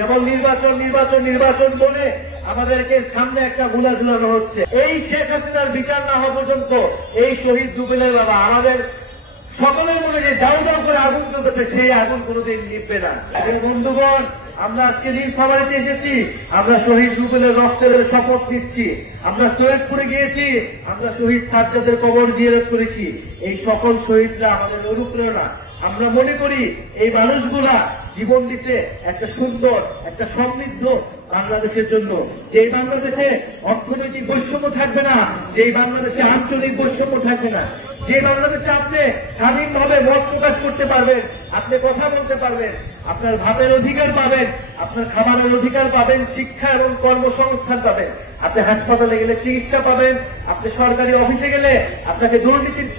কেবল নির্বাচন নির্বাচন নির্বাচন বলে আমাদেরকে সামনে একটা গুলা ঝুলানো হচ্ছে। এই শেখ হাসিনার বিচার না হওয়া পর্যন্ত এই শহীদ জুবেলের বাবা আমাদের সকলের মনে যে দাউ দাউ করে আগুন চলতেছে সেই আগুন কোনোদিন নিভবে না। বন্ধুগণ, আমরা আজকে নীলফামারীতে এসেছি, আমরা শহীদ রুবেলের রক্তের শপথ নিচ্ছি। আমরা সৈয়দপুরে গিয়েছি, আমরা শহীদ সাজ্জাদের কবর জিয়ারত করেছি। এই সকল শহীদরা আমাদের অনুপ্রেরণা। আমরা মনে করি এই মানুষগুলা জীবন দিতে একটা সুন্দর একটা সমৃদ্ধ বাংলাদেশের জন্য, যে বাংলাদেশে অর্থনৈতিক বৈষম্য থাকবে না, যে বাংলাদেশে আঞ্চলিক বৈষম্য থাকবে না, যে বাংলাদেশে আপনি স্বাধীনভাবে মত প্রকাশ করতে পারবেন, আপনি কথা বলতে পারবেন, আপনার ভাবের অধিকার পাবেন, আপনার খাবারের অধিকার পাবেন, শিক্ষা এবং কর্মসংস্থান পাবেন, আপনি হাসপাতালে গেলে চিকিৎসা পাবেন, আপনি সরকারি অফিসে গেলে আপনাকে দুর্নীতির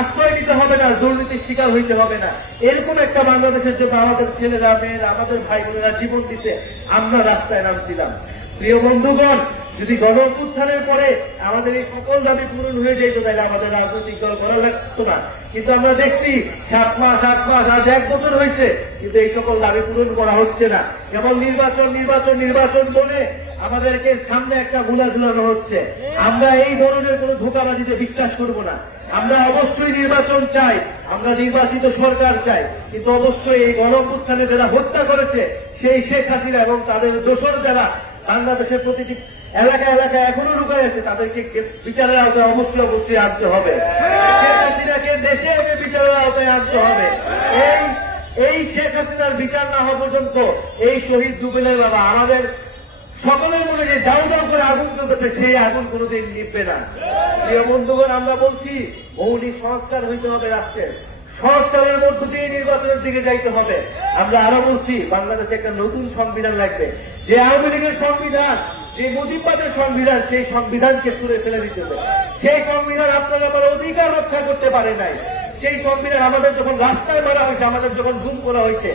আশ্রয় নিতে হবে না, দুর্নীতির শিকার হইতে হবে না। এরকম একটা বাংলাদেশের জন্য আমাদের ছেলেরা মেয়েরা আমাদের ভাই বোনেরা জীবন দিতে আমরা রাস্তায় নামছিলাম। প্রিয় বন্ধুগণ, যদি গণ অভ্যুত্থানের পরে আমাদের এই সকল দাবি পূরণ হয়ে যেত তাহলে আমাদের রাজনৈতিক দল করা লাগতো না। কিন্তু আমরা দেখছি 7 মাস 8 মাস আজ 1 বছর হয়েছে, কিন্তু এই সকল দাবি পূরণ করা হচ্ছে না। কেবল নির্বাচন নির্বাচন নির্বাচন বলে আমাদেরকে সামনে একটা গুলা ঝুলানো হচ্ছে। আমরা এই ধরনের কোন ধোঁকাবাজিতে বিশ্বাস করব না। আমরা অবশ্যই নির্বাচন চাই, আমরা নির্বাচিত সরকার চাই, কিন্তু অবশ্যই এই গণ অভ্যুত্থানে যারা হত্যা করেছে সেই শেখ হাসিনা এবং তাদের দোসর যারা বাংলাদেশের প্রতিটি এলাকা এলাকায় এখনো লুকায় আছে তাদেরকে বিচারের আওতায় অবশ্যই অবশ্যই আনতে হবে। শেখ হাসিনাকে দেশে এনে বিচারের আওতায় আনতে হবে। এই শেখ হাসিনার বিচার না হওয়া পর্যন্ত এই শহীদ জুবেলের বাবা আমাদের সকলের মনে যে দাউ দাউ করে আগুন চলতেছে সেই আগুন কোনোদিন নিভবে না। প্রিয় বন্ধুগণ, আমরা বলছি মৌলিক সংস্কার হইতে হবে রাষ্ট্রের, সংস্কারের মধ্য দিয়ে নির্বাচনের দিকে যাইতে হবে। আমরা আরো বলছি বাংলাদেশে একটা নতুন সংবিধান লাগবে, যে আওয়ামী লীগের সংবিধান, যে মুজিববাদের সংবিধান, সেই সংবিধানকে ছুঁড়ে ফেলে দিতে হবে। সেই সংবিধান আপনারা আমার অধিকার রক্ষা করতে পারে নাই, সেই সংবিধান আমাদের যখন রাস্তায় মারা হয়েছে, আমাদের যখন গুম করা হয়েছে,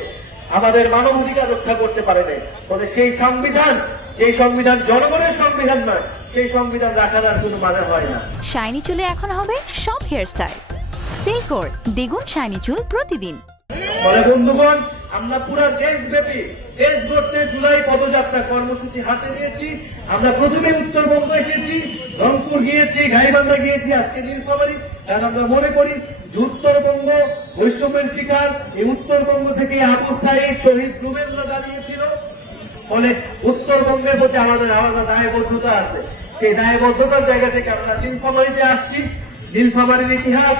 আমাদের মানব অধিকার রক্ষা করতে পারে নাই। ফলে সেই সংবিধান জনগণের সংবিধান নয়, সেই সংবিধান রাখার আর কোনো মানে হয় না। শাইনি চুলে এখন হবে সব হেয়ার স্টাইল, সিল্কোর দ্বিগুণ শাইনি চুল প্রতিদিন। ফলে বন্ধুগণ, আমরা পুরো দেশব্যাপী দেশ গড়তে জুলাই পদযাত্রা কর্মসূচি হাতে নিয়েছি। আমরা প্রথমে উত্তরবঙ্গ এসেছি, রংপুর গিয়েছি, গাইবান্ধা গিয়েছি, আজকে নীলফামারী। কারণ আমরা মনে করি যে উত্তরবঙ্গ বৈষম্যের শিকার, এই উত্তরবঙ্গ থেকে আবু সাঈদ শহীদ রুবেলরা দাঁড়িয়েছিল। ফলে উত্তরবঙ্গের প্রতি আমাদের আলাদা দায়বদ্ধতা আছে। সেই দায়বদ্ধতার জায়গা থেকে আমরা নীলফামারীতে আসছি। নীলফামারীর ইতিহাস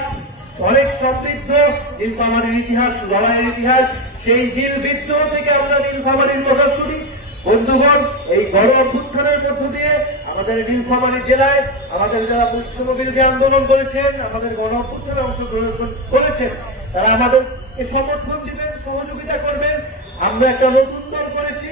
অনেক সমৃদ্ধ, নীলফামারীর ইতিহাস লড়াইয়ের ইতিহাস। সেই নীল বিদ্রোহ থেকে আমরা নীলফামারীর কথা শুনি। বন্ধুগণ, এই গণ অভ্যুত্থানের মধ্য দিয়ে আমাদের নীলফামারী জেলায় আমাদের যারা বৈষম্য বিরোধী আন্দোলন করেছেন, আমাদের গণ অভ্যুত্থানে অংশগ্রহণ করেছেন, তারা আমাদেরকে সমর্থন দিবেন, সহযোগিতা করবেন। আমরা একটা নতুন দল করেছি,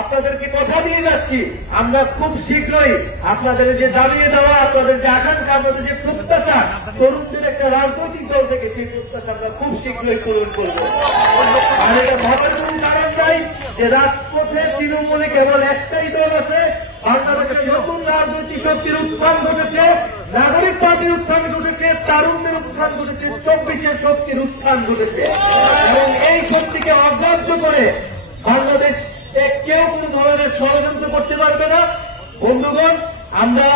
আপনাদেরকে কথা দিয়ে যাচ্ছি, আমরা খুব শীঘ্রই আপনাদের যে দাঁড়িয়ে দেওয়া, আপনাদের যে আকাঙ্ক্ষা, আপনাদের যে প্রত্যাশা, তরুণদের একটা রাজনৈতিক দল থেকে সেই প্রত্যাশা আমরা খুব শীঘ্রই পূরণ করব। আর এটা ভাবার কোন কারণ নাই যে রাজপথে তৃণমূলে কেবল একটাই দল আছে। বাংলাদেশের নতুন রাজনৈতিক শক্তির উত্থান ঘটেছে, নাগরিক পার্টির উত্থান ঘটেছে, তারুণ্যের উত্থান ঘটেছে, 24-এর শক্তির উত্থান ঘটেছে। এবং এই শক্তিকে অগ্রাহ্য করে বাংলাদেশ কেউ কোন ধরনের ষড়যন্ত্র করতে পারবে না। বন্ধুগণ, আমরা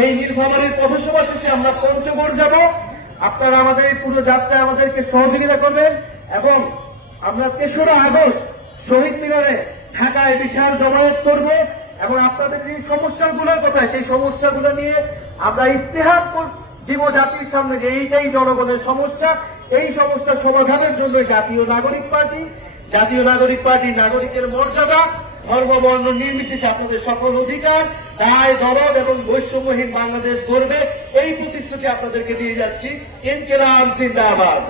এই নীলফামারীর পথসভা শেষে আমরা পঞ্চগড় যাব। আপনারা আমাদের এই পুরো যাত্রায় আমাদেরকে সহযোগিতা করবেন এবং আমরা 3রা আগস্ট শহীদ মিনারে ঢাকায় বিশাল জমায়েত করব এবং আপনাদের যে সমস্যাগুলোর কথা, সেই সমস্যাগুলো নিয়ে আমরা ইস্তেহার দিব জাতির সামনে যে এইটাই জনগণের সমস্যা। এই সমস্যার সমাধানের জন্য জাতীয় নাগরিক পার্টি নাগরিকের মর্যাদা, ধর্ম বর্ণ নির্বিশেষে আপনাদের সকল অধিকার, দায় দরদ এবং বৈষম্যহীন বাংলাদেশ গড়বে, এই প্রতিশ্রুতি আপনাদেরকে দিয়ে যাচ্ছি। ইনকিলাব জিন্দাবাদ।